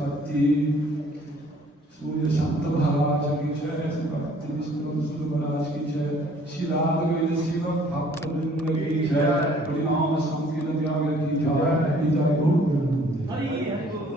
Bhakti Surya Santa Maharaj ki jai, Bhakti Vishnu Maharaj ki jai, Shri Radha Govinda Bhakta Vrinda ki jai, Harinam Sankirtan ki jai, Jai Guru. Hari Hari Guru.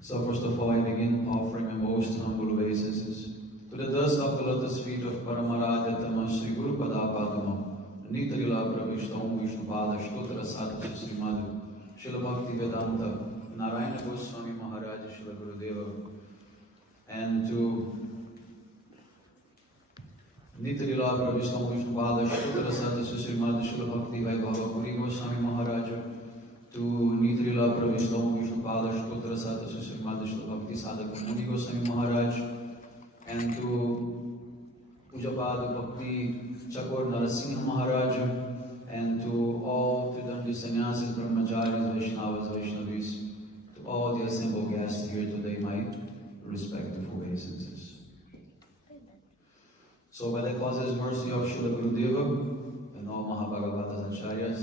So first of all, I begin offering my most humble obeisances to the dust of the lotus feet of Paramaradhyatama Sri Guru Padapadama, Nitarila Pravishtam Vishnupada Shtotra Satya Srimad Srila Bhakti Vedanta Narayana Goswami Maharaj Srila Gurudeva, and to Nitarila Pravishtam Vishnupada Shtotra Satya Srimad Srila Bhakti Vaibhava Puri Goswami Maharaj, to Nitrila Pravishtam Vishnupada Shtotra Satya Srimad Srila Bhakti Sadhaka Muni Goswami Maharaj, and to Pujapad Bhakti Chakor Narasimha Maharaj, and to all Tridandi Sannyasis, Brahmacharis, Vaishnavas, Vaishnavis, to all the assembled guests here today, my respective obeisances. So by the causeless mercy of Srila Gurudeva and all Mahabhagavatas Acharyas,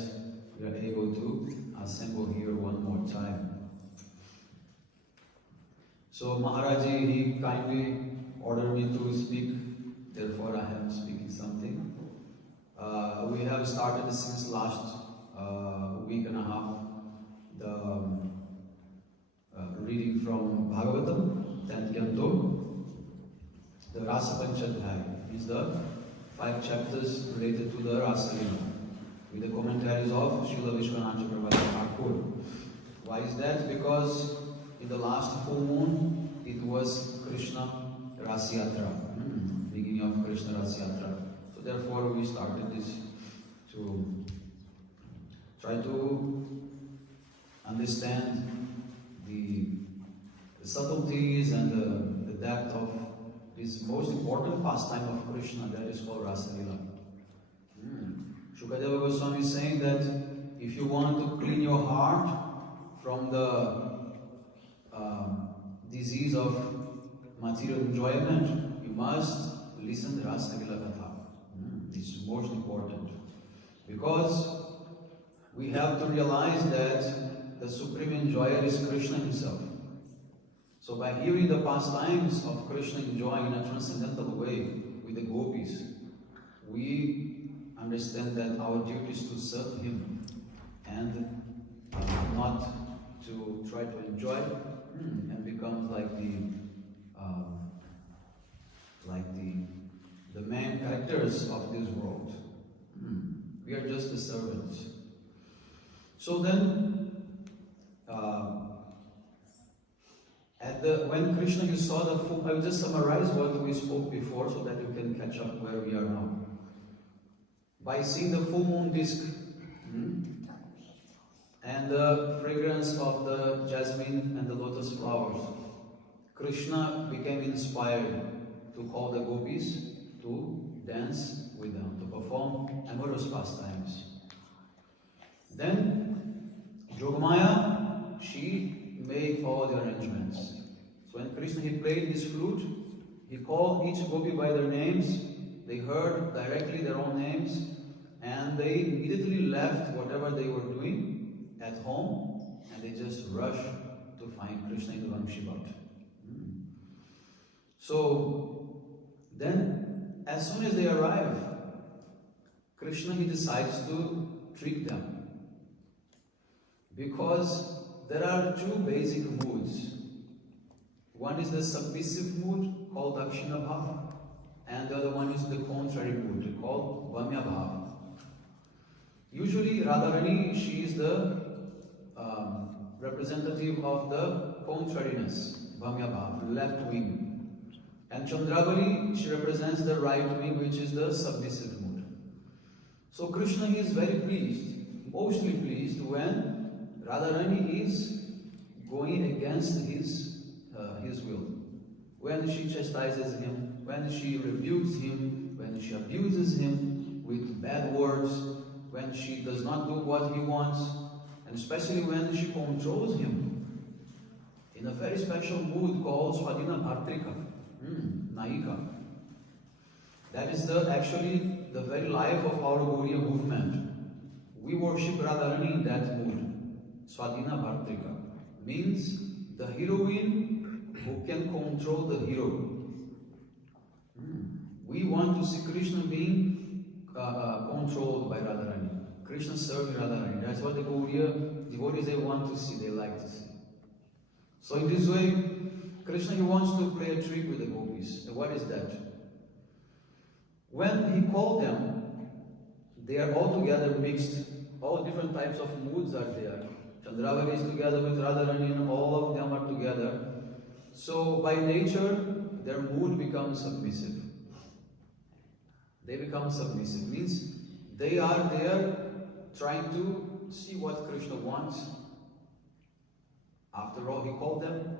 we are able to assemble here one more time. So Maharaji, he kindly ordered me to speak, therefore I am speaking something. We have started since last week and a half the reading from Bhagavatam, 10th Canto, the Rasa Panchadhyaya. Is the 5 chapters related to the Rasa Lila, with the commentaries of Srila Vishwanath Chakravarti Thakur. Why is that? Because in the last full moon, it was Krishna Rasyatra, beginning of Krishna Rasyatra. So therefore we started this to try to understand the subtleties and the depth of this most important pastime of Krishna, that is called Rasa Lila. Shukadeva Goswami is saying that if you want to clean your heart from the disease of material enjoyment, you must listen to Rasa Lila Katha. It's most important. Because we have to realize that the supreme enjoyer is Krishna himself. So by hearing the pastimes of Krishna enjoying in a transcendental way with the gopis, we understand that our duty is to serve him and not to try to enjoy and become like the main characters of this world. We are just the servants. So then, when Krishna he saw the full, I will just summarize what we spoke before so that you can catch up where we are now. By seeing the full moon disk and the fragrance of the jasmine and the lotus flowers, Krishna became inspired to call the gopis to dance with them, to perform amorous pastimes. Then Jogamaya, she made all the arrangements. So when Krishna he played his flute, he called each gopi by their names. They heard directly their own names, and they immediately left whatever they were doing at home, and they just rushed to find Krishna in the Vamshivat. So then, as soon as they arrive, Krishna he decides to trick them. Because there are two basic moods. One is the submissive mood called Dakshina Bhava, and the other one is the contrary mood called Vamya Bhava. Usually Radharani, she is the representative of the contrariness, Vamya Bhava, left wing. And Chandravali, she represents the right wing, which is the submissive mood. So Krishna he is very pleased, mostly pleased when Radharani is going against his will. When she chastises him, when she rebukes him, when she abuses him with bad words, when she does not do what he wants, and especially when she controls him in a very special mood called Swadhina Bhartrika, Naika. That is actually the very life of our Gaudiya movement. We worship Radharani in that mood. Swadhina Bhartrika means the heroine who can control the hero. We want to see Krishna being controlled by Radharani. Krishna serving Radharani. That's what the Gaudiya devotees they want to see, they like to see. So in this way, Krishna he wants to play a trick with the gopis. And what is that? When he called them, they are all together mixed. All different types of moods are there. Chandravali is together with Radharani and all of them are together. So by nature, their mood becomes submissive. They become submissive. Means they are there trying to see what Krishna wants. After all, he called them.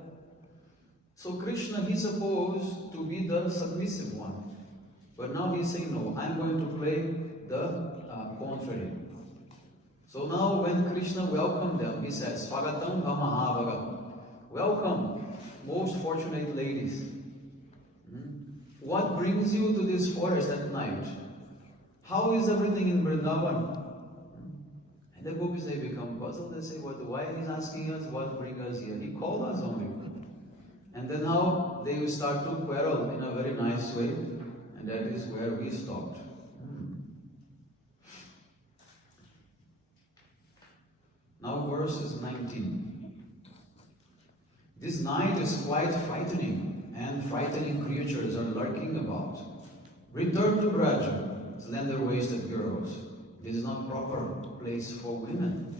So Krishna, he's supposed to be the submissive one. But now he's saying, no, I'm going to play the contrary. So now when Krishna welcomed them, he says, Swagatam Mahabhaga. Welcome, most fortunate ladies. What brings you to this forest at night? How is everything in Vrindavan? And the gopis, they become puzzled. They say, why he's asking us, what brings us here? He called us only. And then now they will start to quarrel in a very nice way. And that is where we stopped. Now verses 19. This night is quite frightening, and frightening creatures are lurking about. Return to Braja, slender-waisted girls. This is not proper place for women.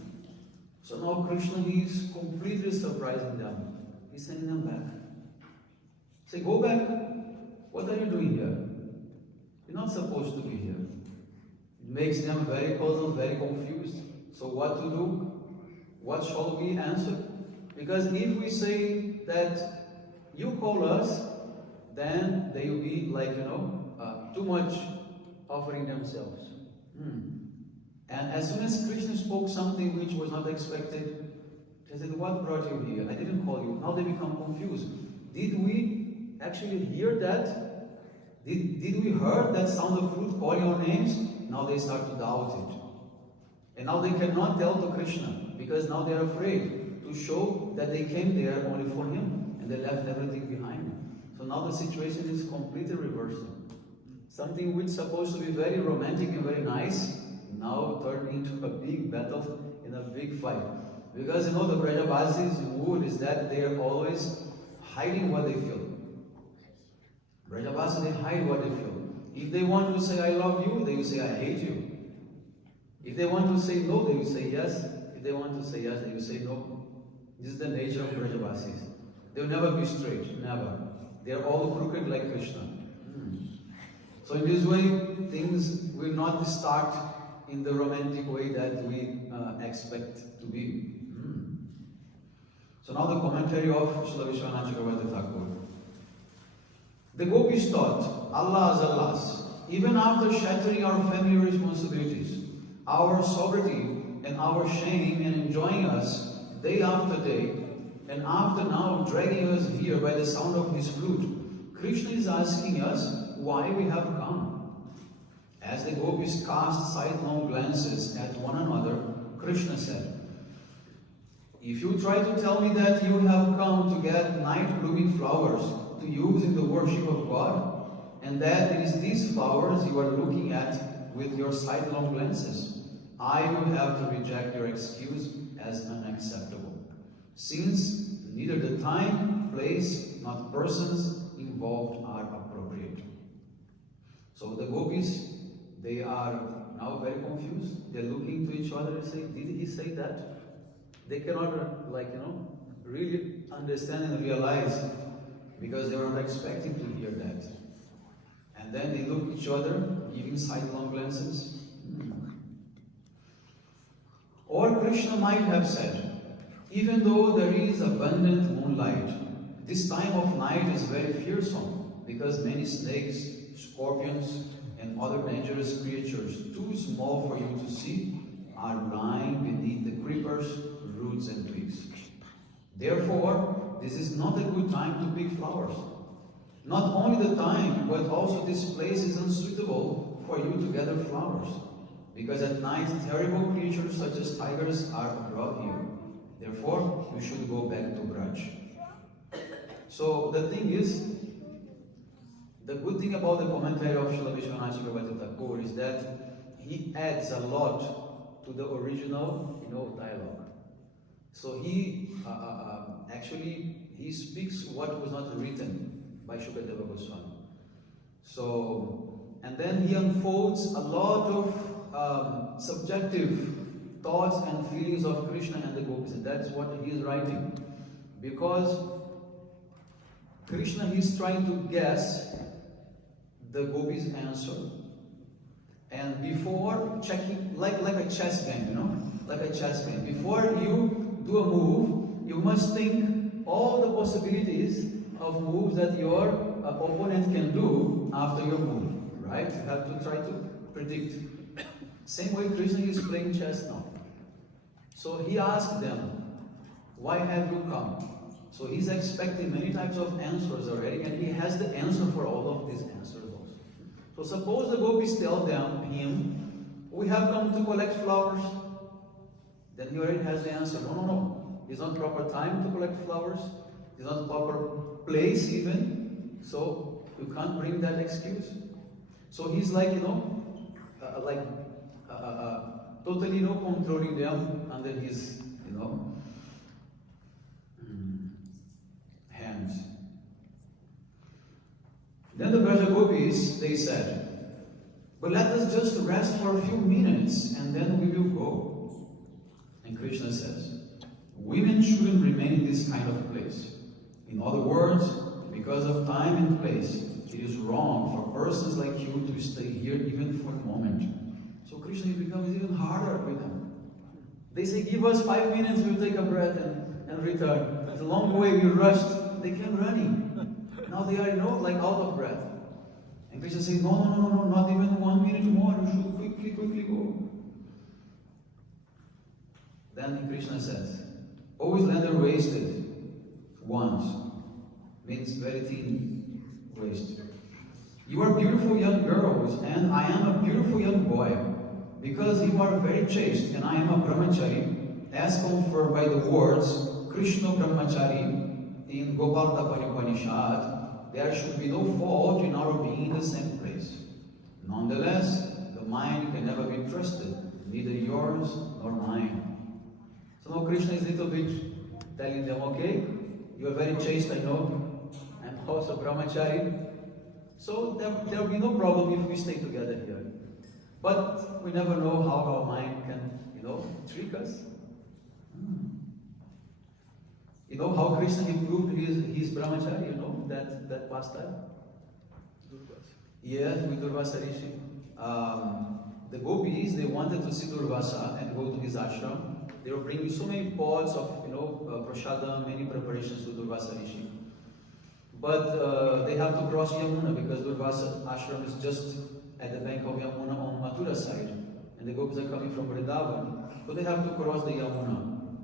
So now Krishna, he is completely surprising them. He's sending them back. Say, go back. What are you doing here? You're not supposed to be here. It makes them very puzzled, very confused. So what to do? What shall we answer? Because if we say that you call us, then they will be like, too much offering themselves. And as soon as Krishna spoke something which was not expected, they said, what brought you here? I didn't call you. Now they become confused. Did we actually hear that? Did we hear that sound of flute calling our names? Now they start to doubt it. And now they cannot tell to Krishna, because now they are afraid to show that they came there only for him, and they left everything behind. So now the situation is completely reversed. Something which is supposed to be very romantic and very nice, now turned into a big battle and a big fight. Because the Brajavasis' mood is that they are always hiding what they feel. Brajavasis, they hide what they feel. If they want to say I love you, they will say I hate you. If they want to say no, they will say yes. If they want to say yes, they will say no. This is the nature of Brajavasis. They will never be straight, never. They are all crooked like Krishna. So in this way, things will not start in the romantic way that we expect to be. So now the commentary of Srila Vishwanath Chakravarti Thakur. The gopis thought, Allah's Allah's, even after shattering our family responsibilities, our sobriety and our shame and enjoying us day after day, and after now dragging us here by the sound of his flute, Krishna is asking us why we have come. As the gopis cast sidelong glances at one another, Krishna said, if you try to tell me that you have come to get night-blooming flowers to use in the worship of God, and that it is these flowers you are looking at with your sidelong glances, I will have to reject your excuse as unacceptable, since neither the time, place, nor persons involved are appropriate. So the gopis, they are now very confused. They're looking to each other and say, did he say that? They cannot, really understand and realize, because they were not expecting to hear that. And then they look at each other, giving sidelong glances. Or Krishna might have said, even though there is abundant moonlight, this time of night is very fearsome, because many snakes, scorpions, and other dangerous creatures, too small for you to see, are lying beneath the creepers, roots, and twigs. Therefore, this is not a good time to pick flowers. Not only the time, but also this place is unsuitable for you to gather flowers, because at night terrible creatures such as tigers are abroad here. Therefore, you should go back to Braj. So the thing is, the good thing about the commentary of Srila Vishwanath Chakravarti Thakur is that he adds a lot to the original, dialogue. So he he speaks what was not written by Shukadeva Goswami. So, and then he unfolds a lot of subjective thoughts and feelings of Krishna and the gopis, and that's what he is writing. Because Krishna is trying to guess the gopis' answer, and before checking, like a chess game, like a chess game. Before you do a move, you must think all the possibilities of moves that your opponent can do after your move, right? You have to try to predict. Same way Krishna is playing chess now. So he asked them, why have you come? So he's expecting many types of answers already, and he has the answer for all of these answers also. So suppose the gopis tell him, we have come to collect flowers. Then he already has the answer. No. It's not proper time to collect flowers. It's not proper place even. So you can't bring that excuse. So he's like, totally, controlling them under his, hands. Then the Braja Gopis, they said, but let us just rest for a few minutes and then we will go. And Krishna says, women shouldn't remain in this kind of place. In other words, because of time and place, it is wrong for persons like you to stay here even for a moment. So Krishna becomes even harder with them. They say, give us 5 minutes, we'll take a breath and return. It's a long way, we rushed. They came running. Now they are, out of breath. And Krishna says, no, not even 1 minute more, you should quickly go. Then Krishna says, always lander wasted once, means very thin, waist. You are beautiful young girls, and I am a beautiful young boy. Because you are very chaste, and I am a brahmachari, as confirmed by the words Krishna brahmachari in Gopal Tapani Upanishad, there should be no fault in our being in the same place. Nonetheless, the mind can never be trusted, neither yours nor mine. So now Krishna is a little bit telling them, okay, you are very chaste, I know, I'm also brahmachari, so there will be no problem if we stay together here. But we never know how our mind can, trick us. You know how Krishna improved his brahmacharya, that pastime? Yes, with Durvasa Rishi. The gopis, they wanted to see Durvasa and go to his ashram. They were bringing so many pots of, prasadam, many preparations to Durvasa Rishi. But they have to cross Yamuna because Durvasa ashram is just at the bank of Yamuna on Mathura side. And the gopis are coming from Vrindavan. So they have to cross the Yamuna.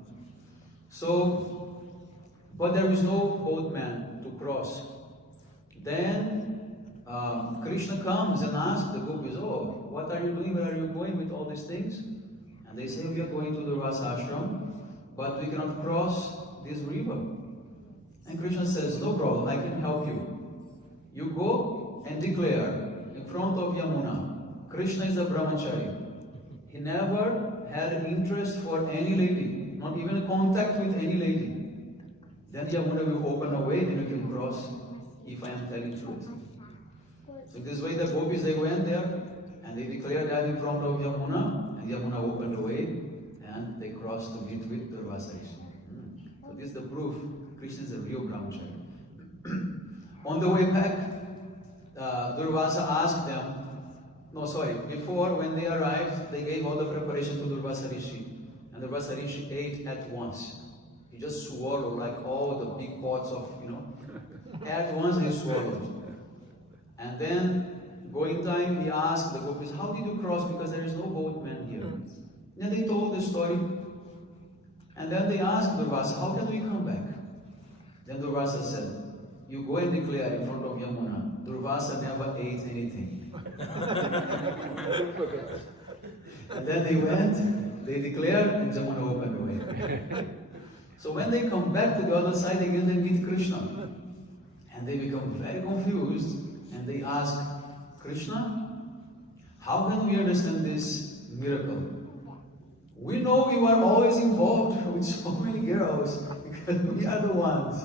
So, but there is no boatman to cross. Then Krishna comes and asks the gopis, oh, what are you doing? Where are you going with all these things? And they say, we are going to the Durvasa ashram, but we cannot cross this river. And Krishna says, no problem, I can help you. You go and declare in front of Yamuna, Krishna is a brahmachari. He never had an interest for any lady, not even a contact with any lady. Then Yamuna will open a way and you can cross if I am telling truth. So this way the gopis, they went there and they declared that in front of Yamuna, and Yamuna opened the way and they crossed to meet with Durvasa Rishi. So this is the proof Krishna is a real brahmachari. On the way back, Durvasa asked them, before when they arrived, they gave all the preparation to Durvasa Rishi, and Durvasa Rishi ate at once. He just swallowed like all the big pots of, at once he swallowed. And then, going time, he asked the gopis, how did you cross? Because there is no boatman here. Then they told the story. And then they asked Durvasa, how can we come back? Then Durvasa said, you go and declare in front of Yamuna, Durvasa never ate anything. And then they went, they declared, and Yamuna opened the way. So when they come back to the other side again, they meet Krishna. And they become very confused, and they ask, Krishna, how can we understand this miracle? We know you are always involved with so many girls, because we are the ones.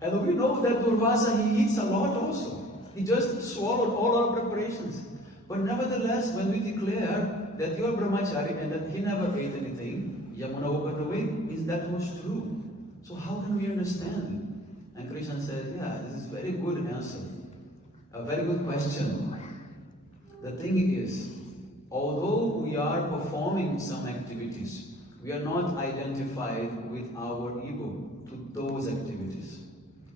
And we know that Durvasa, he eats a lot also. He just swallowed all our preparations. But nevertheless, when we declare that you are brahmachari and that he never ate anything, Yamuna opened the way, that was true. So how can we understand? And Krishna said, yeah, this is a very good answer. A very good question. The thing is, although we are performing some activities, we are not identified with our ego to those activities.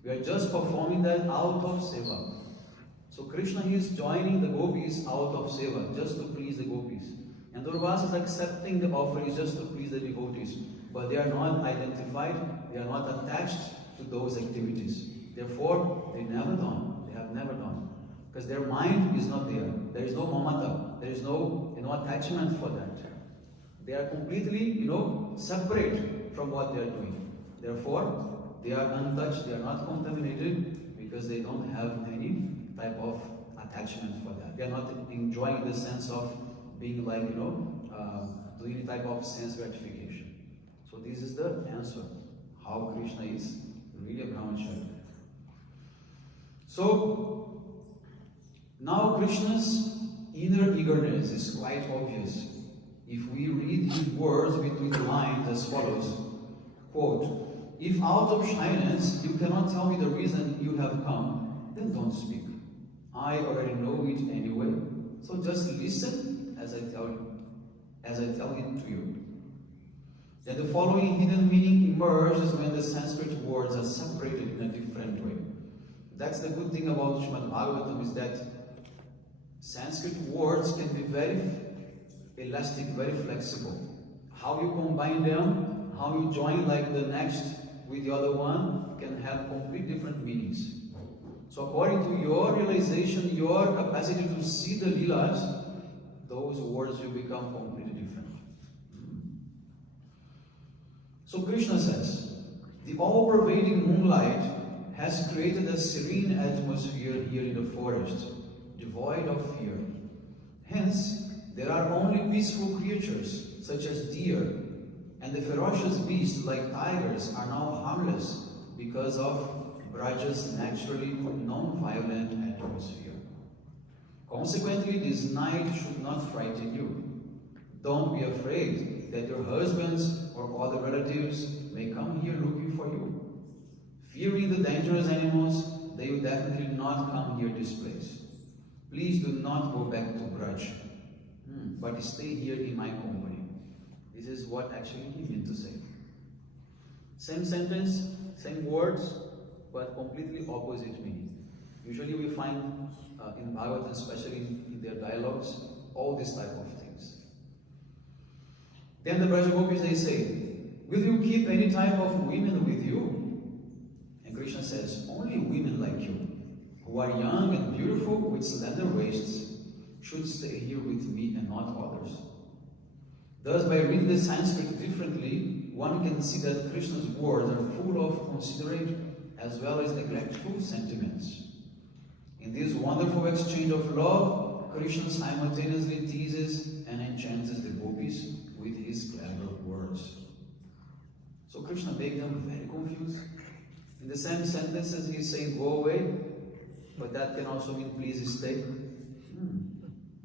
We are just performing that out of seva. So Krishna is joining the gopis out of seva, just to please the gopis. And Durvasa is accepting the offerings just to please the devotees. But they are not identified, they are not attached to those activities. Therefore, they have never done. Because their mind is not there. There is no mamata, there is no attachment for that. They are completely, separate from what they are doing. Therefore, they are untouched, they are not contaminated, because they don't have any type of attachment for that. They are not enjoying the sense of being like, doing any type of sense gratification. So this is the answer, how Krishna is really a brahmachari. So, now Krishna's inner eagerness is quite obvious. If we read his words between the lines as follows, quote, if out of shyness you cannot tell me the reason you have come, then don't speak. I already know it anyway, so just listen as I tell it to you. Then the following hidden meaning emerges when the Sanskrit words are separated in a different way. That's the good thing about Srimad Bhagavatam, is that Sanskrit words can be very elastic, very flexible. How you combine them, how you join like the next with the other one, can have complete different meanings. So according to your realization, your capacity to see the Leelas, those words will become completely different. So Krishna says, the all-pervading moonlight has created a serene atmosphere here in the forest, devoid of fear. Hence, there are only peaceful creatures, such as deer, and the ferocious beasts like tigers are now harmless because of Braja's naturally non-violent atmosphere. Consequently, this night should not frighten you. Don't be afraid that your husbands or other relatives may come here looking for you. Fearing the dangerous animals, they will definitely not come near this place. Please do not go back to Braj, but stay here in my company. This is what actually he meant to say. Same sentence, same words, but completely opposite meaning. Usually we find in Bhagavatam, especially in their dialogues, all these type of things. Then the Braja Gopis, they say, will you keep any type of women with you? And Krishna says, only women like you, who are young and beautiful with slender waists, should stay here with me and not others. Thus, by reading the Sanskrit differently, one can see that Krishna's words are full of considerate as well as neglectful sentiments. In this wonderful exchange of love, Krishna simultaneously teases and enchants the gopis with his clever words. So Krishna makes them very confused. In the same sentences, he is saying, go away, but that can also mean, please stay.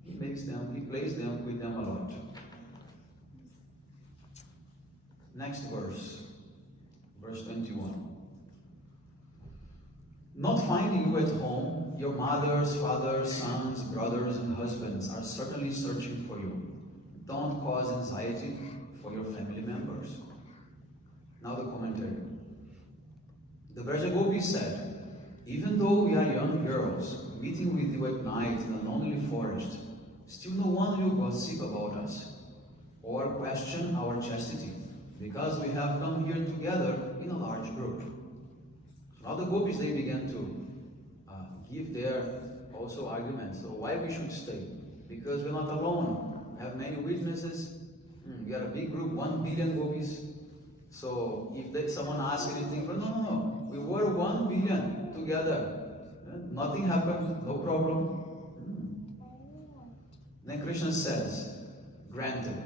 He plays them with them a lot. Next verse, verse 21. Not finding you at home, your mothers, fathers, sons, brothers, and husbands are certainly searching for you. Don't cause anxiety for your family members. Now the commentary. The Braja Gopis said, even though we are young girls, meeting with you at night in a lonely forest, still no one will gossip about us or question our chastity, because we have come here together in a large group. Now the gopis, they began to give their also arguments. So why we should stay? Because we're not alone. We have many witnesses. We are a big group, 1 billion gopis. So if someone asks anything, no, we were 1 billion together. Nothing happened, no problem. Then Krishna says, granted.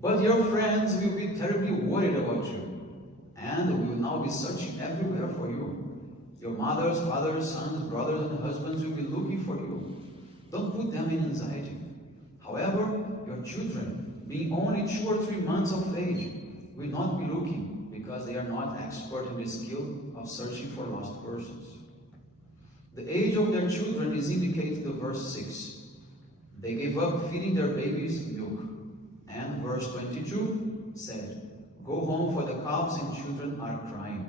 But your friends will be terribly worried about you, and will now be searching everywhere for you. Your mothers, fathers, sons, brothers, and husbands will be looking for you. Don't put them in anxiety. However, your children, being only 2 or 3 months of age, will not be looking, because they are not expert in the skill of searching for lost persons. The age of their children is indicated in verse 6. They gave up feeding their babies milk. And verse 22 said, go home, for the calves and children are crying.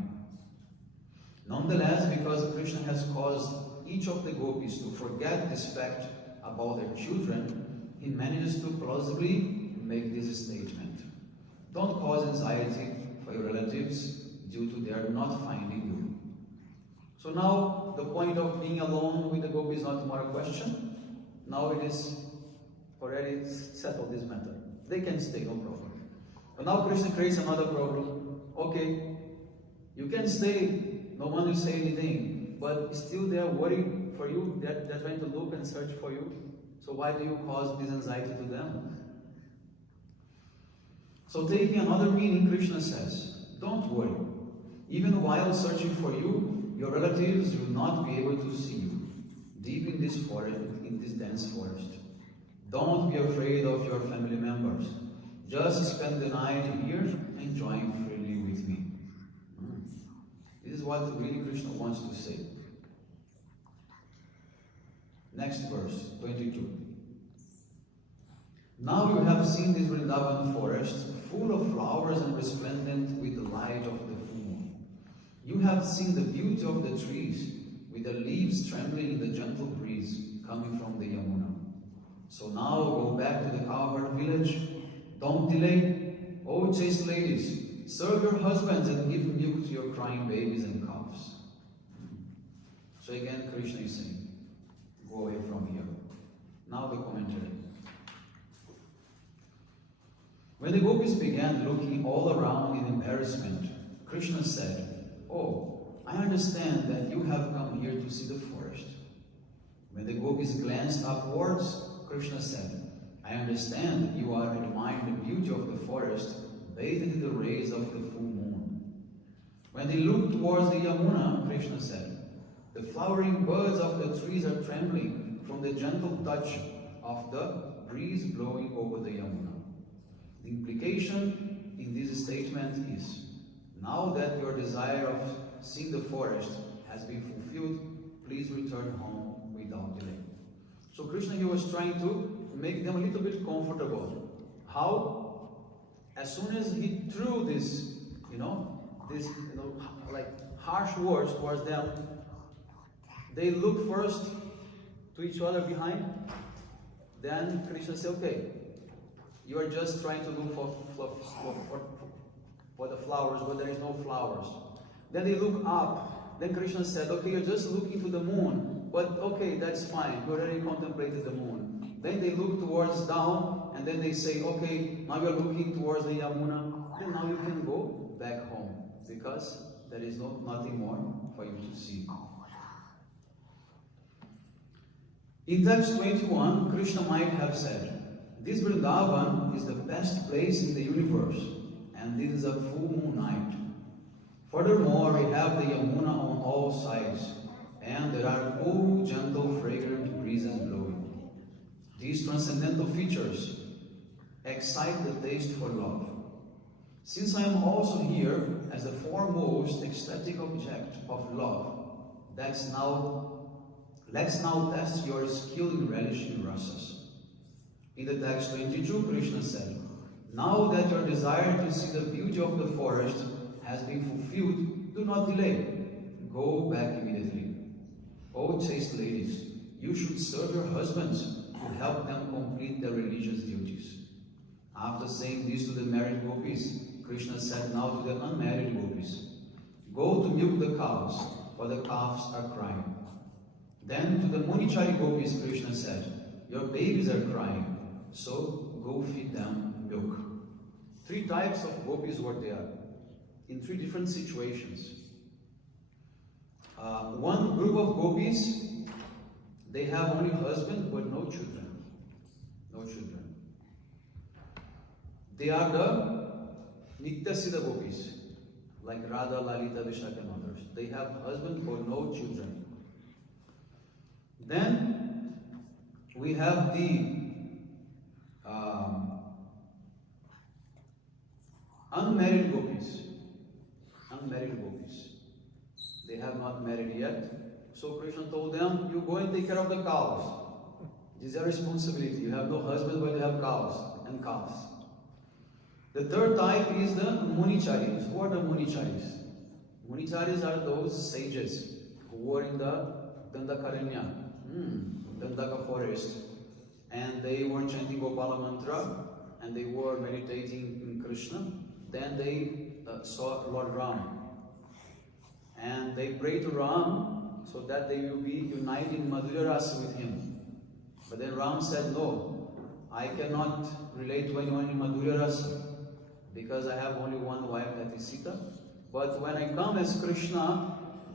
Nonetheless, because Krishna has caused each of the gopis to forget this fact about their children, he manages to plausibly make this statement. Don't cause anxiety for your relatives due to their not finding you. So now, the point of being alone with the gopis is not more a question. Now it is already settled, this matter. They can stay, no problem. But now Krishna creates another problem. Okay, you can stay, no one will say anything, but still they are worried for you, they're trying to look and search for you. So why do you cause this anxiety to them? So taking another meaning, Krishna says, don't worry. Even while searching for you, your relatives will not be able to see you deep in this forest, in this dense forest. Don't be afraid of your family members. Just spend the night here, enjoying freely with me. This is what really Krishna wants to say. Next verse, 22. Now you have seen this Vrindavan forest, full of flowers and resplendent with the light of the full moon. You have seen the beauty of the trees, with the leaves trembling in the gentle breeze coming from the Yamuna. So now go back to the cowherd village. Don't delay. Oh, chaste ladies, serve your husbands and give milk to your crying babies and calves. So again, Krishna is saying, go away from here. Now the commentary. When the gopis began looking all around in embarrassment, Krishna said, "Oh, I understand that you have come here to see the forest." When the gopis glanced upwards, Krishna said, "I understand that you are admiring the beauty of the forest, bathed in the rays of the full moon." When they looked towards the Yamuna, Krishna said, "The flowering buds of the trees are trembling from the gentle touch of the breeze blowing over the Yamuna." The implication in this statement is, now that your desire of seeing the forest has been fulfilled, please return home without delay. So Krishna, he was trying to make them a little bit comfortable. How? As soon as he threw this, like harsh words towards them, they looked first to each other behind. Then Krishna said, "Okay, you are just trying to look for the flowers, but there is no flowers." Then they look up. Then Krishna said, "Okay, you're just looking to the moon, but okay, that's fine. You already contemplated the moon." Then they look towards down, and then they say, "Okay, now you're looking towards the Yamuna. Then now you can go back home, because there is nothing more for you to see." In text 21, Krishna might have said, "This Vrindavan is the best place in the universe, and this is a full moon night. Furthermore, we have the Yamuna on all sides, and there are cool, gentle, fragrant breezes blowing. These transcendental features excite the taste for love. Since I am also here as the foremost ecstatic object of love, let's now test your skill in relishing rasas." In the text 22, Krishna said, "Now that your desire to see the beauty of the forest has been fulfilled, do not delay. Go back immediately. O chaste ladies, you should serve your husbands to help them complete their religious duties." After saying this to the married gopis, Krishna said now to the unmarried gopis, "Go to milk the cows, for the calves are crying." Then to the Munichari gopis, Krishna said, "Your babies are crying, so go feed them milk." 3 types of gopis were there, in 3 different situations. One group of gopis, they have only husband but no children. No children. They are the Nityasiddha gopis, like Radha, Lalita, Vishaka and others. They have husband but no children. Then we have the unmarried gopis. Unmarried gopis. They have not married yet. So Krishna told them, "You go and take care of the cows. This is your responsibility. You have no husband, but you have cows and calves." The third type is the Municharis. Who are the Municharis? Municharis are those sages who were in the Dandakaranya, Dandaka forest, and they were chanting Gopala mantra, and they were meditating in Krishna. Then they saw Lord Ram, and they prayed to Ram so that they will be united in Madhurya Rasa with him. But then Ram said, "No, I cannot relate to anyone in Madhurya Rasa, because I have only one wife, that is Sita. But when I come as Krishna,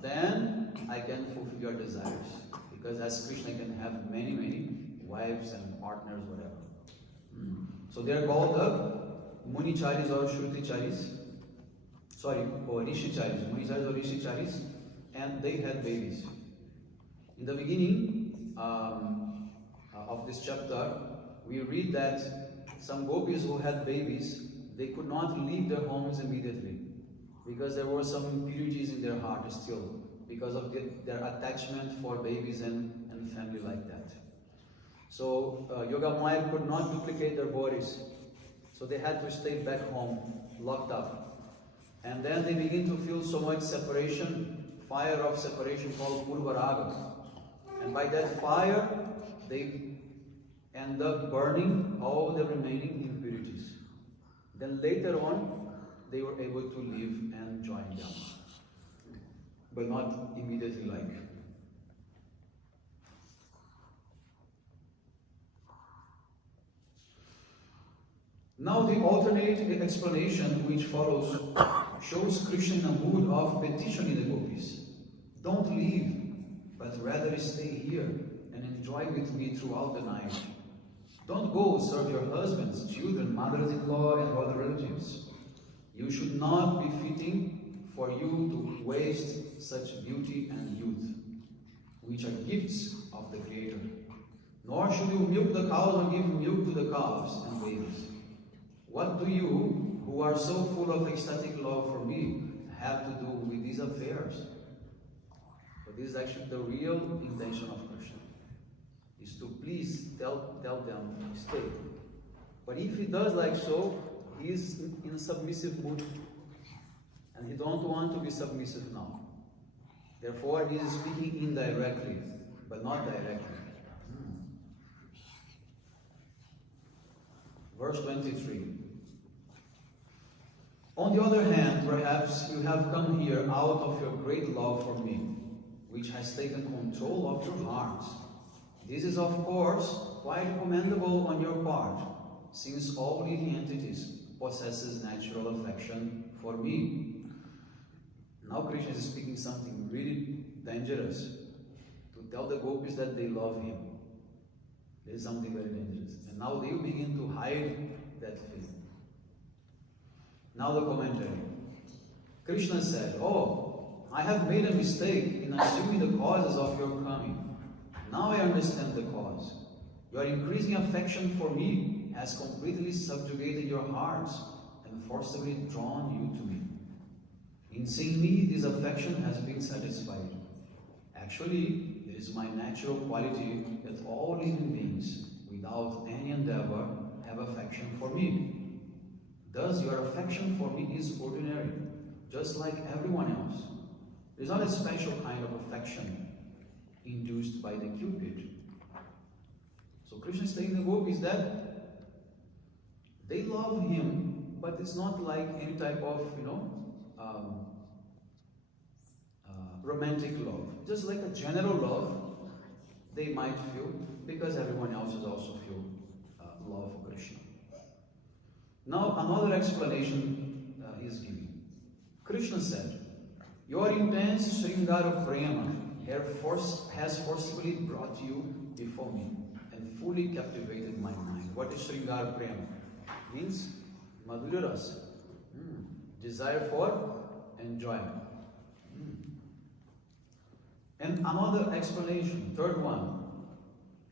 then I can fulfill your desires. Because as Krishna, I can have many, many wives and partners, whatever." So they are called the Municharis or Shruticharis. Or Rishicharis. Municharis or Rishicharis. And they had babies. In the beginning of this chapter, we read that some gopis who had babies, they could not leave their homes immediately, because there were some impurities in their heart still, because of their attachment for babies and family like that. So Yogamaya could not duplicate their bodies, so they had to stay back home, locked up. And then they begin to feel so much separation, fire of separation called Purvaraga. And by that fire, they end up burning all the remaining impurities. Then later on, they were able to live and join them. But not immediately like. Now the alternate explanation which follows shows Krishna in a mood of petitioning the gopis. Don't leave, but rather stay here and enjoy with me throughout the night. Don't go serve your husbands, children, mothers-in-law, and other relatives. You should not be fitting for you to waste such beauty and youth, which are gifts of the Creator. Nor should you milk the cows or give milk to the calves and babies. What do you, who are so full of ecstatic love for me, have to do with these affairs? So this is actually the real intention of Krishna, is to please tell them, stay. But if he does like so, he is in a submissive mood, and he don't want to be submissive now. Therefore, he is speaking indirectly, but not directly. Verse 23. On the other hand, perhaps you have come here out of your great love for me, which has taken control of your hearts. This is, of course, quite commendable on your part, since all living entities possesses natural affection for me. Now Krishna is speaking something really dangerous, to tell the gopis that they love him. There is something very dangerous. And now they begin to hide that feeling. Now the commentary. Krishna said, "Oh, I have made a mistake in assuming the causes of your coming. Now I understand the cause. Your increasing affection for me has completely subjugated your hearts and forcibly drawn you to me. In seeing me, this affection has been satisfied. Actually, it is my natural quality that all living beings, without any endeavor, have affection for me. Thus, your affection for me is ordinary, just like everyone else. It is not a special kind of affection induced by the Cupid." So Krishna is telling the gopis that they love him, but it's not like any type of, romantic love. Just like a general love they might feel, because everyone else is also feel love for Krishna. Now another explanation is given. Krishna said, "Your intense Sringara Prema has forcibly brought you before me and fully captivated my mind." What is Sringara Prema? Means Madhurya Rasa, desire for enjoyment. And another explanation, third one.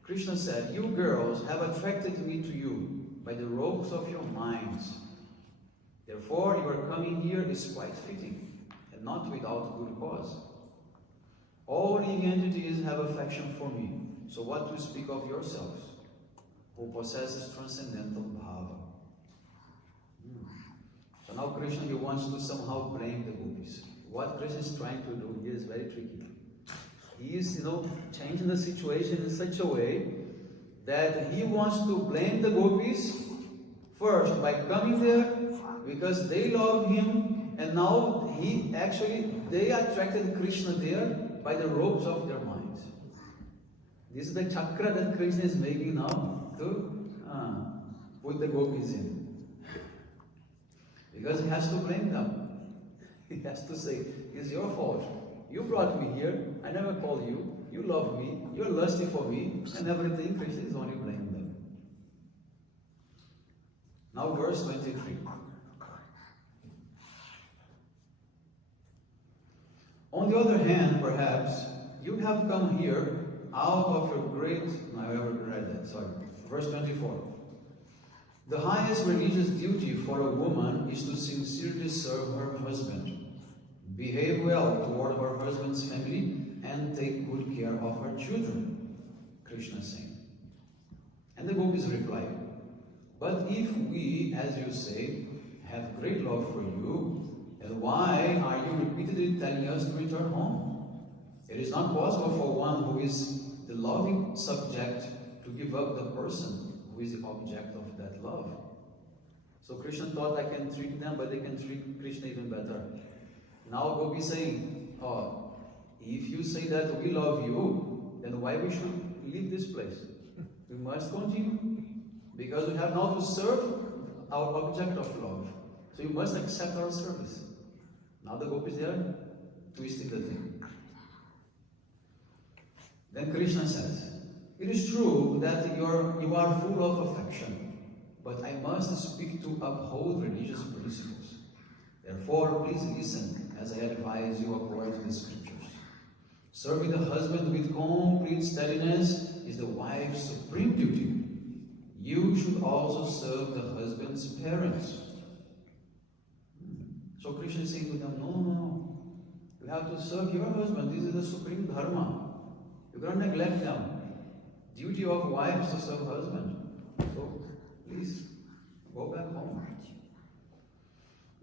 Krishna said, "You girls have attracted me to you by the ropes of your minds. Therefore, your coming here is quite fitting, and not without good cause. All living entities have affection for me, so what to speak of yourselves, who possesses transcendental bhava?" So now Krishna, he wants to somehow blame the gopis. What Krishna is trying to do here is very tricky. He is, changing the situation in such a way that he wants to blame the gopis first by coming there because they love him, and now they attracted Krishna there by the ropes of their minds. This is the chakra that Krishna is making now to put the gopis in. Because he has to blame them. He has to say, "It's your fault. You brought me here, I never called you, you love me, you're lusty for me," and everything. Krishna is only blaming them. Now verse 23. On the other hand, perhaps, you have come here out of your great... I already read that, sorry. Verse 24. The highest religious duty for a woman is to sincerely serve her husband, behave well toward her husband's family, and take good care of her children, Krishna is saying. And the gopis replied, "But if we, as you say, have great love for you, then why are you repeatedly telling us to return home? It is not possible for one who is the loving subject to give up the person who is the object of that love." So Krishna thought, I can treat them, but they can treat Krishna even better. Now Gopi is saying, "Oh, if you say that we love you, then why we should leave this place? We must continue, because we have now to serve our object of love. So you must accept our service. Now the gopis, they are twisting the thing. Then Krishna says, it is true that you are full of affection, but I must speak to uphold religious principles. Therefore, please listen as I advise you according to the scriptures. Serving the husband with complete steadiness is the wife's supreme duty. You should also serve the husband's parents. So Krishna is saying to them, no. You have to serve your husband. This is the supreme dharma. You cannot neglect them. Duty of wives to serve husband. So please go back home.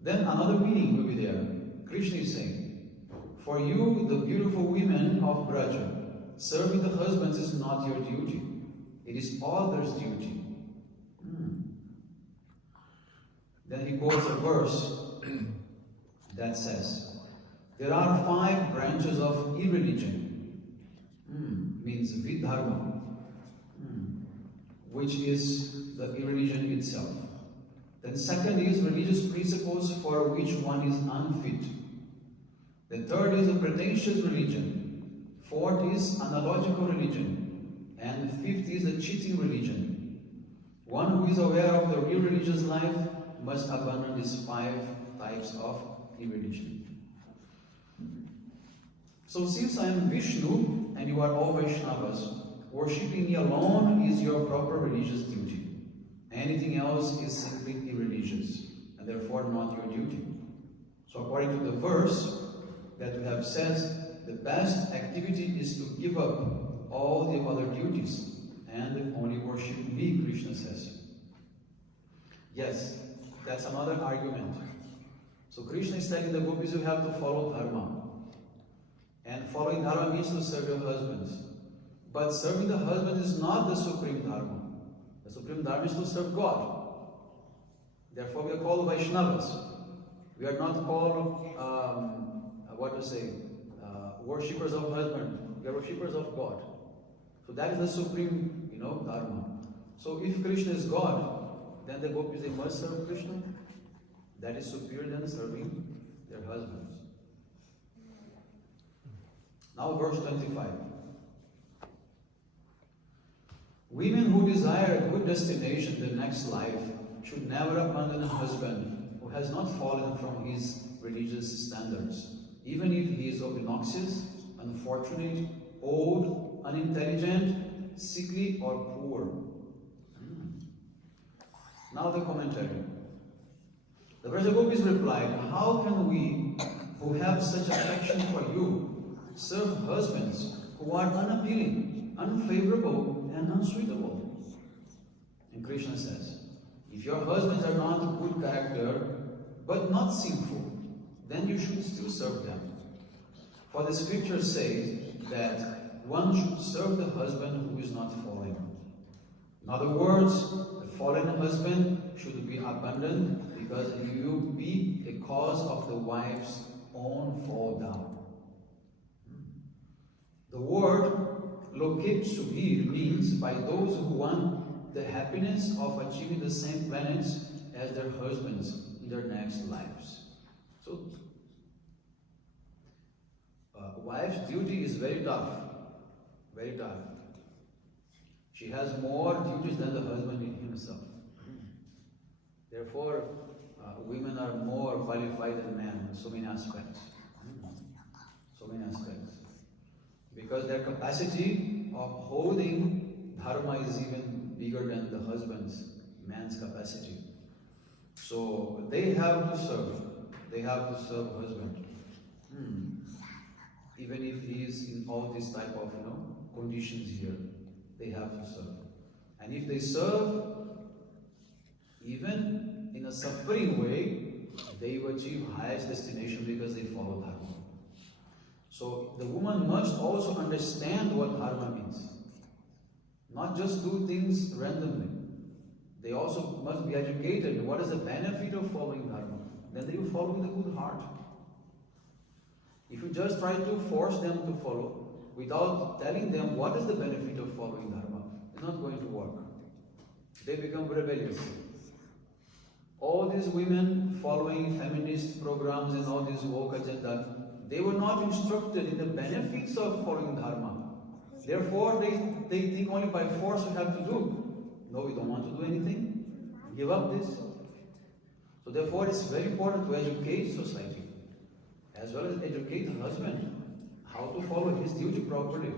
Then another meaning will be there. Krishna is saying, for you, the beautiful women of Braja, serving the husbands is not your duty. It is others' duty. Then he quotes a verse that says, there are 5 branches of irreligion. Means vidharma, which is the irreligion itself. Then second is religious principles for which one is unfit. The third is a pretentious religion. Fourth is analogical religion. And fifth is a cheating religion. One who is aware of the real religious life must abandon these 5 types of irreligion. So since I am Vishnu and you are all Vaishnavas, worshipping me alone is your proper religious duty. Anything else is simply irreligious and therefore not your duty. So according to the verse that we have said, the best activity is to give up all the other duties and only worship me, Krishna says. Yes, that's another argument. So Krishna is telling the gopis, you have to follow dharma. And following dharma means to serve your husbands. But serving the husband is not the supreme dharma. The supreme dharma is to serve God. Therefore we are called Vaishnavas. We are not called, worshippers of husband. We are worshippers of God. So that is the supreme, dharma. So if Krishna is God, then the gopis, they must serve Krishna. That is superior than serving their husbands. Now verse 25. Women who desire a good destination, the next life, should never abandon a husband who has not fallen from his religious standards, even if he is obnoxious, unfortunate, old, unintelligent, sickly, or poor. Now the commentary. The Vrajagopis replied, how can we, who have such affection for you, serve husbands who are unappealing, unfavorable, and unsuitable? And Krishna says, if your husbands are not of good character, but not sinful, then you should still serve them. For the scripture says that one should serve the husband who is not fallen. In other words, the fallen husband should be abandoned because he will be a cause of the wife's own fall down. The word lokep subir means by those who want the happiness of achieving the same planets as their husbands in their next lives. So, wife's duty is very tough. Very tough. She has more duties than the husband himself. Therefore, women are more qualified than men in so many aspects. So many aspects. Because their capacity of holding dharma is even bigger than the man's capacity. So they have to serve. They have to serve husband. Even if he is in all these type of conditions here, they have to serve. And if they serve, even in a suffering way, they will achieve highest destination because they follow dharma. So the woman must also understand what dharma means. Not just do things randomly. They also must be educated. What is the benefit of following dharma? Then they will follow with a good heart. If you just try to force them to follow without telling them what is the benefit of following dharma, it's not going to work. They become rebellious. All these women following feminist programs and all this woke agenda, they were not instructed in the benefits of following dharma. Therefore, they think only by force we have to do. No, we don't want to do anything. Give up this. So therefore, it's very important to educate society, as well as educate the husband, how to follow his duty properly,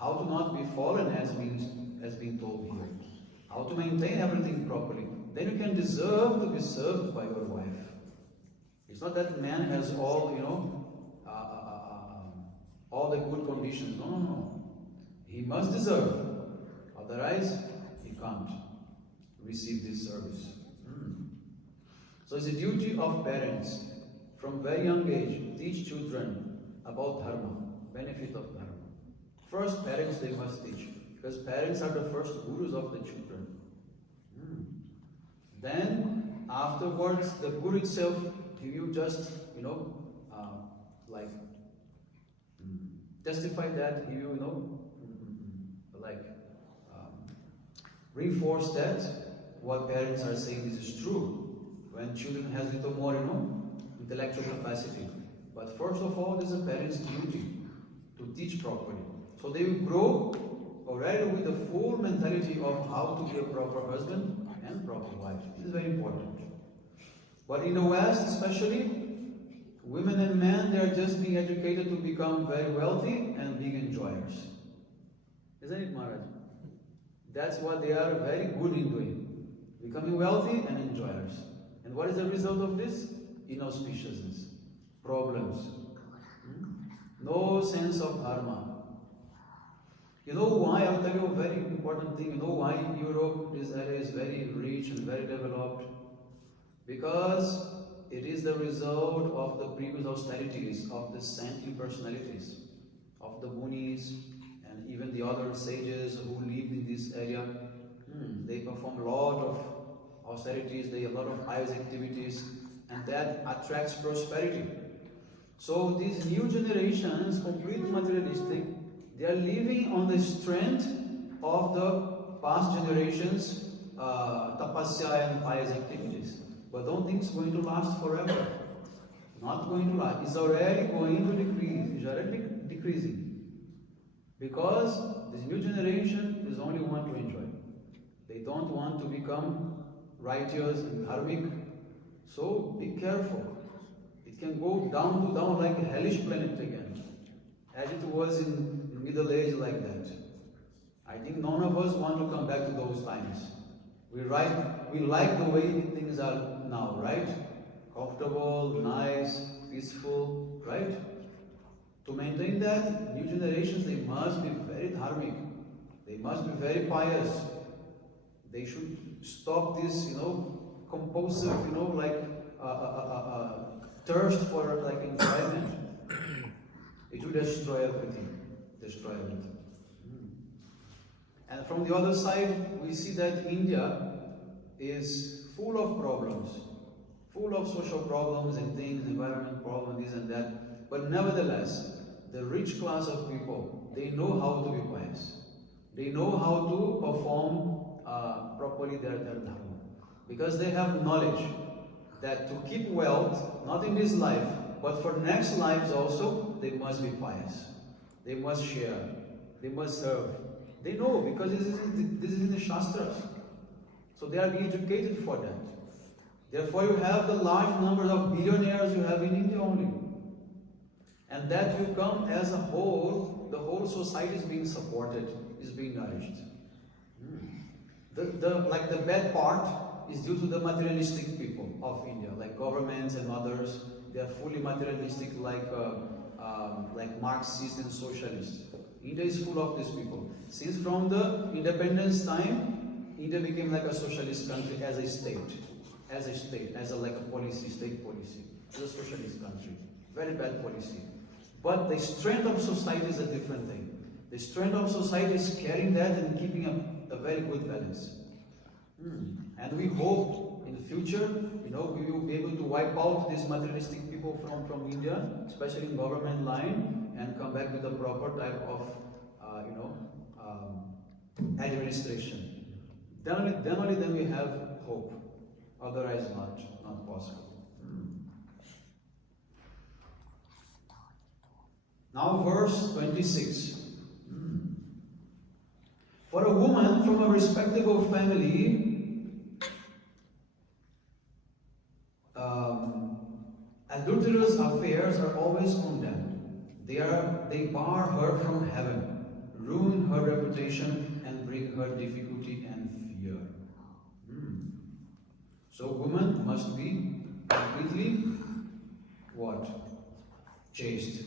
how to not be fallen as being told here, how to maintain everything properly. Then you can deserve to be served by your wife. It's not that man has all, all the good conditions. No, no, no. He must deserve. Otherwise, he can't receive this service. So it's a duty of parents from very young age, teach children about dharma, benefit of dharma. First, parents they must teach, because parents are the first gurus of the children. Then, afterwards, the guru itself, he will just, testify that, he will, reinforce that what parents are saying is true. When children has little more, intellectual capacity. But first of all, this is a parent's duty to teach properly. So they will grow already with the full mentality of how to be a proper husband and proper wife. This is very important. But in the West especially, women and men, they are just being educated to become very wealthy and big enjoyers. Isn't it, Maharaj? That's what they are very good in doing. Becoming wealthy and enjoyers. And what is the result of this? Inauspiciousness, problems, no sense of dharma. You know why? I'll tell you a very important thing. You know why Europe, this area is very rich and very developed? Because it is the result of the previous austerities of the saintly personalities, of the munis and even the other sages who lived in this area. They perform a lot of austerities, they have a lot of pious activities, and that attracts prosperity. So these new generations, completely materialistic, they are living on the strength of the past generations' tapasya and pious activities. But don't think it's going to last forever. Not going to last. It's already going to decrease. It's already decreasing. Because this new generation is only want to enjoy. They don't want to become righteous and dharmic. So be careful. It can go down like a hellish planet again. As it was in the Middle Age like that. I think none of us want to come back to those times. We like the way things are now, right? Comfortable, nice, peaceful, right? To maintain that, new generations, they must be very dharmic. They must be very pious. They should stop this, compulsive, thirst for enjoyment. It will destroy everything. And from the other side, we see that India is full of problems, full of social problems and things, environment problems, this and that. But nevertheless, the rich class of people, they know how to be pious. They know how to perform properly their dharma. Because they have knowledge that to keep wealth, not in this life, but for next lives also, they must be pious. They must share. They must serve. They know, because this is in the Shastras. So they are being educated for that. Therefore you have the large number of billionaires you have in India only. And that will come as a whole, the whole society is being supported, is being nourished. The bad part is due to the materialistic people of India, like governments and others. They are fully materialistic, like Marxists and socialists. India is full of these people. Since from the independence time, India became like a socialist country as a state, as a policy, state policy, as a socialist country. Very bad policy. But the strength of society is a different thing. The strength of society is carrying that and keeping a very good balance. And we hope in the future, we will be able to wipe out these materialistic people from India, especially in government line, and come back with a proper type of, administration. Then we have hope. Otherwise not possible. Now verse 26. For a woman from a respectable family, adulterous affairs are always condemned. They bar her from heaven, ruin her reputation, and bring her difficulty and fear. So women must be completely what? Chaste.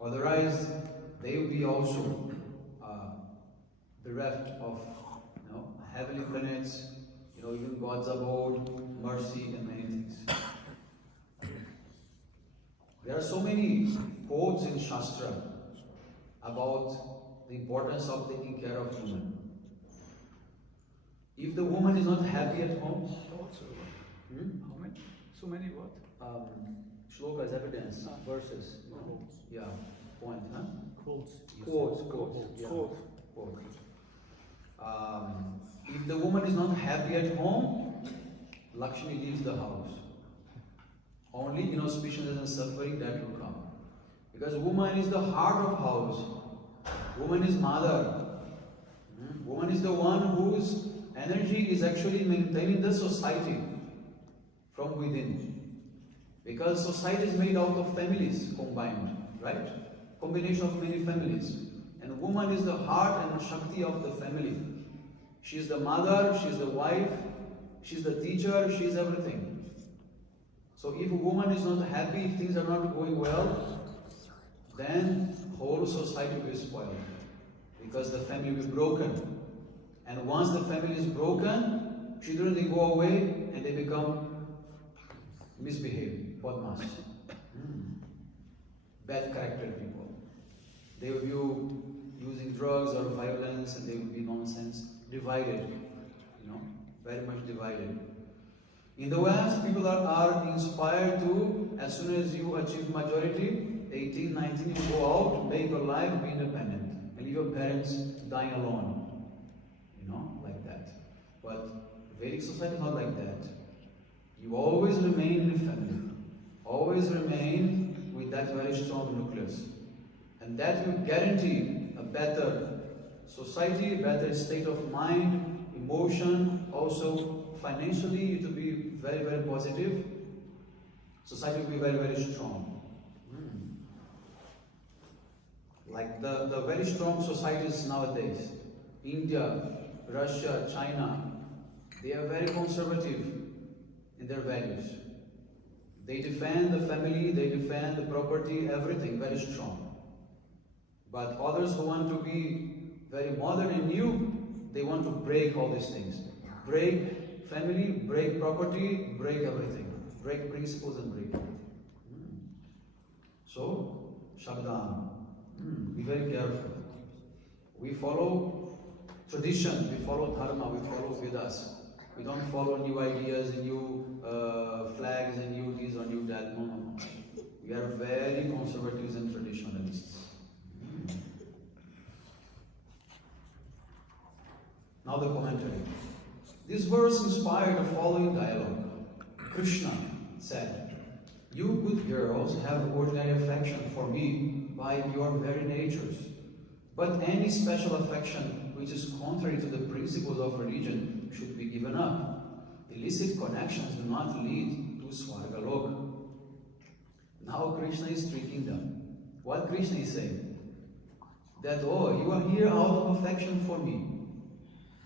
Otherwise, they will be also bereft of heavenly planets, even God's abode, mercy, and many things. There are so many quotes in Shastra about the importance of taking care of women. If the woman is not happy at home, How many? So many what? shlokas, evidence, verses. Yeah, point, huh? Quotes. Quotes. Yeah. Quote. If the woman is not happy at home, Lakshmi leaves the house. Only inauspiciousness and suffering that will come. Because woman is the heart of house. Woman is mother. Woman is the one whose energy is actually maintaining the society from within. Because society is made out of families combined, right? Combination of many families. And woman is the heart and Shakti of the family. She is the mother, she is the wife, she is the teacher, she is everything. So if a woman is not happy, if things are not going well, then whole society will be spoiled. Because the family will be broken. And once the family is broken, children they go away and they become misbehaved, badmash. Bad character people. They will be using drugs or violence and they will be nonsense. Divided, very much divided. In the West, people are inspired to, as soon as you achieve majority, 18, 19, you go out, make your life, be independent. And leave your parents dying alone. Like that. But Vedic society is not like that. You always remain in the family. Always remain with that very strong nucleus. And that will guarantee a better society, better state of mind, emotion, also financially it will be very, very positive. Society will be very, very strong. Like the very strong societies nowadays, India, Russia, China, they are very conservative in their values. They defend the family, they defend the property, everything very strong. But others who want to be very modern and new, they want to break all these things. Break family, break property, break everything. Break principles and break everything. So, Shabdan, be very careful. We follow tradition, we follow dharma, we follow Vedas. We don't follow new ideas, new flags, and new this or new that. No. We are very conservatives and traditionalists. Now the commentary. This verse inspired the following dialogue. Krishna said, "You good girls have ordinary affection for me by your very natures. But any special affection which is contrary to the principles of religion should be given up. Illicit connections do not lead to Swargalok." Now Krishna is tricking them. What Krishna is saying? That, you are here out of affection for me.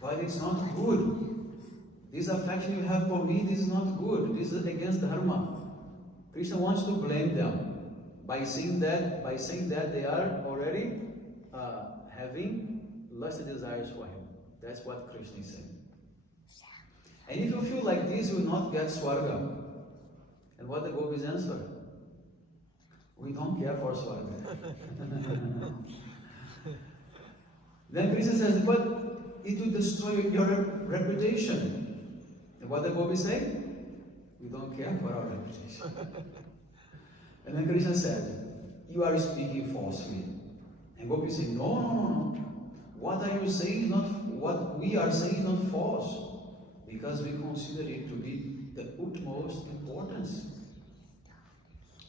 But it's not good. This affection you have for me, this is not good. This is against dharma. Krishna wants to blame them by saying that they are already having lusty desires for him. That's what Krishna is saying. And if you feel like this, you will not get Swarga. And what the gopis answer? We don't care for Swarga. Then Krishna says, but it will destroy your reputation. And what the gopis say? We don't care for our reputation. And then Krishna said, you are speaking falsely. And gopis say, no. What are you saying is not, what we are saying is not false. because we consider it to be the utmost importance.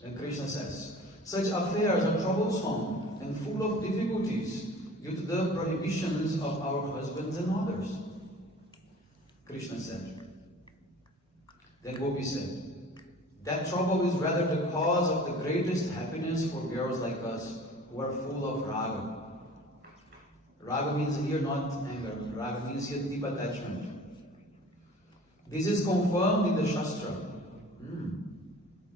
And Krishna says, such affairs are troublesome and full of difficulties due to the prohibitions of our husbands and others. Krishna said. Then Gopi said, that trouble is rather the cause of the greatest happiness for girls like us who are full of raga. Raga means here not anger. Raga means here deep attachment. This is confirmed in the Shastra.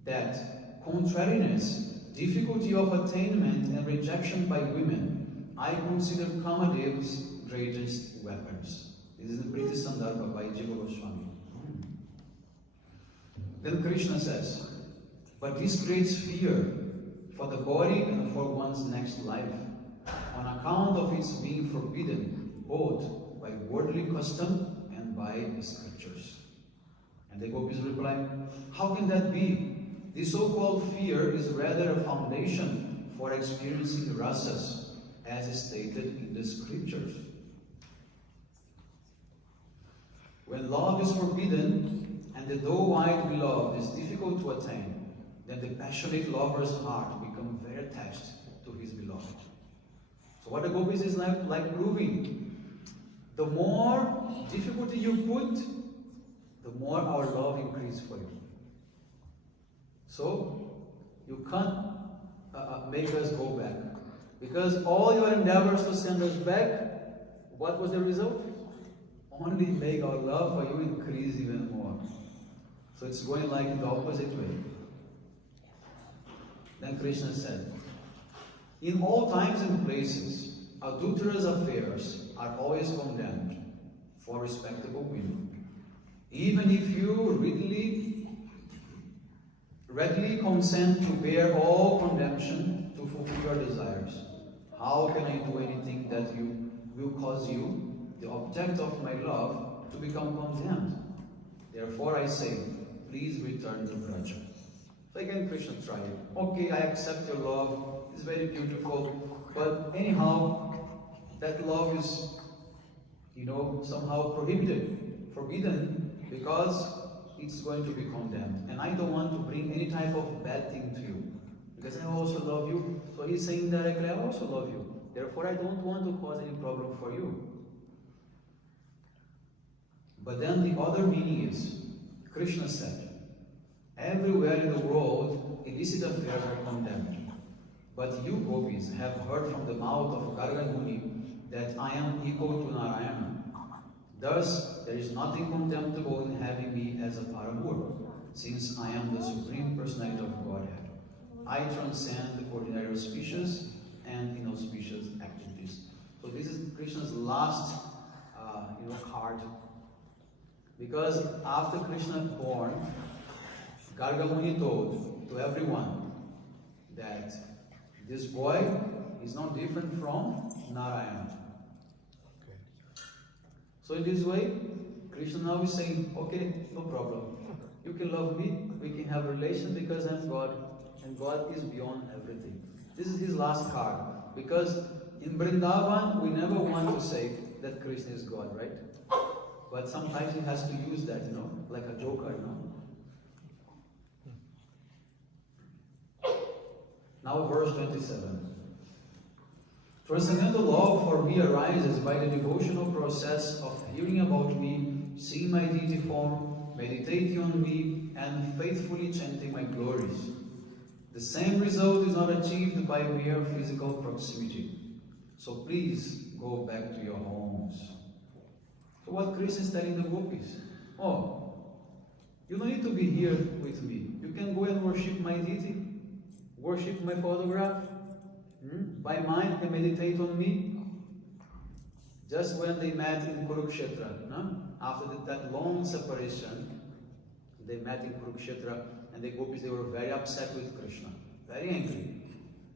That contrariness, difficulty of attainment and rejection by women, I consider Kamadev's greatest weapons. This is the Priti Sandarbha by Jiva Goswami. Then Krishna says, but this creates fear for the body and for one's next life, on account of its being forbidden, both by worldly custom and by the scriptures. And the gopis reply, how can that be? This so-called fear is rather a foundation for experiencing rasas, as is stated in the scriptures. When love is forbidden, and the doe-eyed beloved is difficult to attain, then the passionate lover's heart becomes very attached to his beloved. So what the gopis is like proving, the more difficulty you put, the more our love increases for you. So you can't make us go back, because all your endeavors to send us back, what was the result? Only make our love for you increase even more. So it's going like the opposite way. Then Krishna said, in all times and places, adulterous affairs are always condemned for respectable women. Even if you readily consent to bear all condemnation to fulfill your desires, how can I do anything that will cause you, the object of my love, to become condemned? Therefore I say, please return to Braja. So again Krishna tried it. Okay, I accept your love, it's very beautiful, but anyhow, that love is, somehow forbidden, because it's going to be condemned. And I don't want to bring any type of bad thing to you, because I also love you. So he's saying directly, I also love you. Therefore, I don't want to cause any problem for you. But then the other meaning is, Krishna said, everywhere in the world, illicit affairs are condemned. But you, gopis, have heard from the mouth of Garga Muni that I am equal to Narayana. Thus, there is nothing contemptible in having me as a paramour, since I am the Supreme Personality of Godhead. I transcend the ordinary auspicious and inauspicious activities. So this is Krishna's last, card. Because after Krishna born, Garga Muni told to everyone that this boy is not different from Narayana. So in this way, Krishna now is saying, okay, no problem. You can love me, we can have a relation because I'm God, and God is beyond everything. This is his last card. Because in Vrindavan, we never want to say that Krishna is God, right? But sometimes he has to use that, like a joker, Now verse 27. Transcendental love for me arises by the devotional process of hearing about me, seeing my deity form, meditating on me, and faithfully chanting my glories. The same result is not achieved by mere physical proximity. So please go back to your homes. So what Krishna is telling the gopis? Oh, you don't need to be here with me. You can go and worship my deity, worship my photograph. By mind, you can meditate on me. Just when they met in Kurukshetra, after that long separation, they met in Kurukshetra, and the gopis, they were very upset with Krishna, very angry.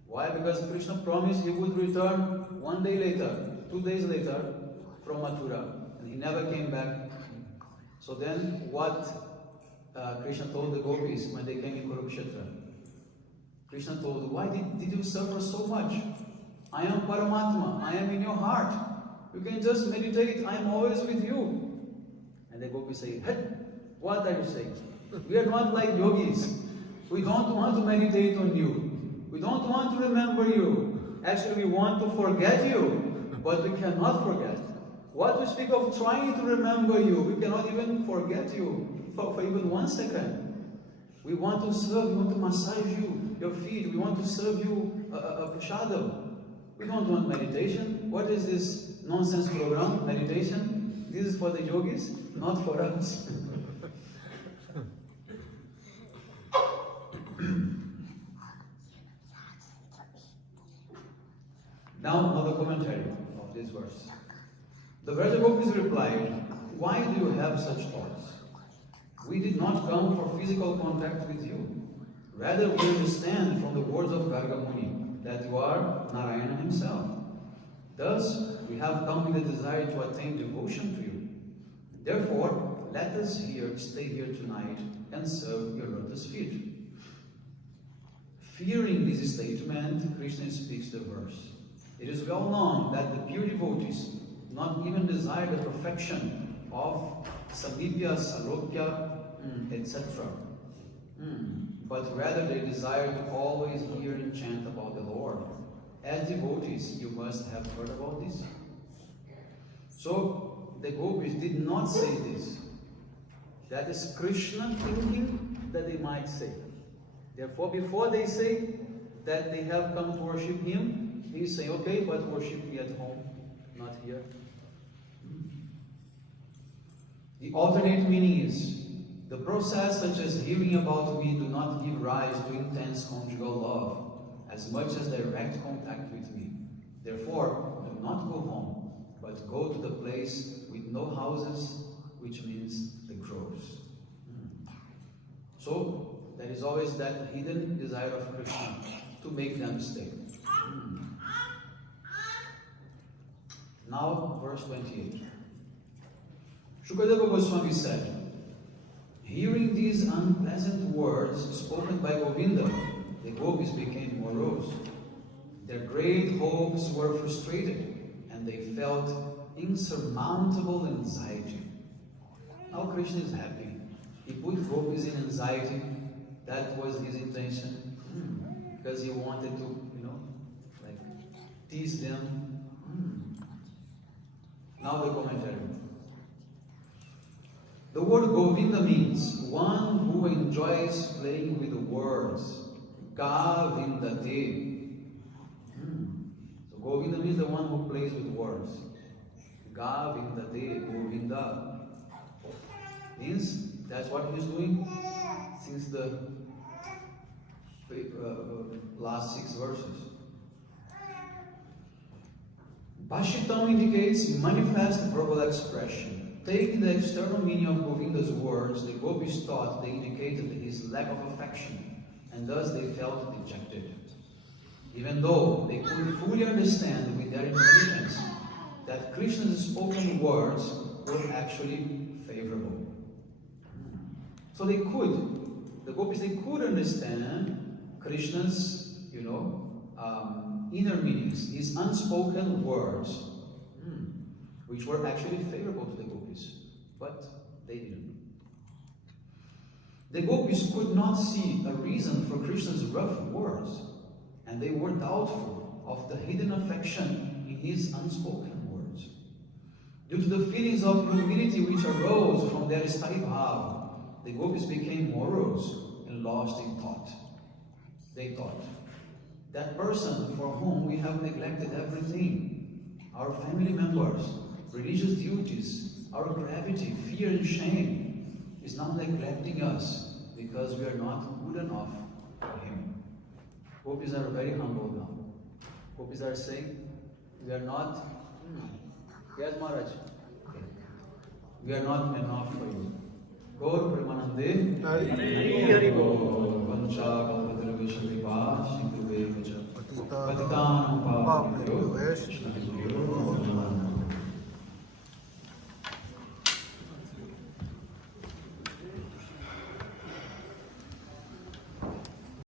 Why? Because Krishna promised he would return 1 day later, 2 days later, from Mathura, and he never came back. So then, what Krishna told the gopis when they came in Kurukshetra? Krishna told, why did you suffer so much? I am Paramatma, I am in your heart. You can just meditate, I am always with you. And the gopis say, "Hey, what are you saying? We are not like yogis. We don't want to meditate on you. We don't want to remember you. Actually, we want to forget you, but we cannot forget. What to speak of trying to remember you? We cannot even forget you for even 1 second. We want to serve, we want to massage you, your feet. We want to serve you a shadow. We don't want meditation. What is this nonsense program, meditation? This is for the yogis, not for us." Now, another commentary of this verse. The Radha Gopis replied, "Why do you have such thoughts? We did not come for physical contact with you. Rather, we understand from the words of Gargamuni that you are Narayana himself. Thus, we have come with a desire to attain devotion to you. Therefore, let us stay here tonight and serve your lotus feet." Fearing this statement, Krishna speaks the verse. It is well known that the pure devotees do not even desire the perfection of samidhya, salokya, etc. But rather they desire to always hear and chant about the Lord. As devotees, you must have heard about this. So, the gopis did not say this. That is Krishna thinking that they might say. Therefore, before they say that they have come to worship him, he is saying, "Okay, but worship me at home, not here." The alternate meaning is, the process such as hearing about me do not give rise to intense conjugal love, as much as direct contact with me. Therefore, do not go home, but go to the place with no houses, which means the groves. So, there is always that hidden desire of Krishna to make them stay. Now, verse 28. Shukadeva Goswami said, "Hearing these unpleasant words spoken by Govinda, the gopis became morose. Their great hopes were frustrated, and they felt insurmountable anxiety." Now Krishna is happy. He put gopis in anxiety. That was his intention. Because he wanted to, tease them. Now the commentary. The word Govinda means one who enjoys playing with the words. Gavindate. So Govinda means the one who plays with words. Gavindate, Govinda. Means that's what he's doing since the last 6 verses. Bhashittam indicates manifest verbal expression. Taking the external meaning of Govinda's words, the gopis thought they indicated his lack of affection, and thus they felt dejected. Even though they could fully understand with their intelligence that Krishna's spoken words were actually favorable. So the gopis, they could understand Krishna's, inner meanings, his unspoken words, which were actually favorable to the gopis, but they didn't. The gopis could not see a reason for Krishna's rough words, and they were doubtful of the hidden affection in his unspoken words. Due to the feelings of humility which arose from their sthayi bhava, the gopis became morose and lost in thought. They thought, that person for whom we have neglected everything, our family members, religious duties, our gravity, fear and shame, is now neglecting us because we are not good enough for him. Gopis are very humble now. Gopis are saying, we are not, yes Maharaj, we are not enough for you. Gaur Premanande, Hari Bol, Vancha Kalpatra Vishalipa, Shindhu Vevacha, Patitanam Pavabhyo, Krishna Guru,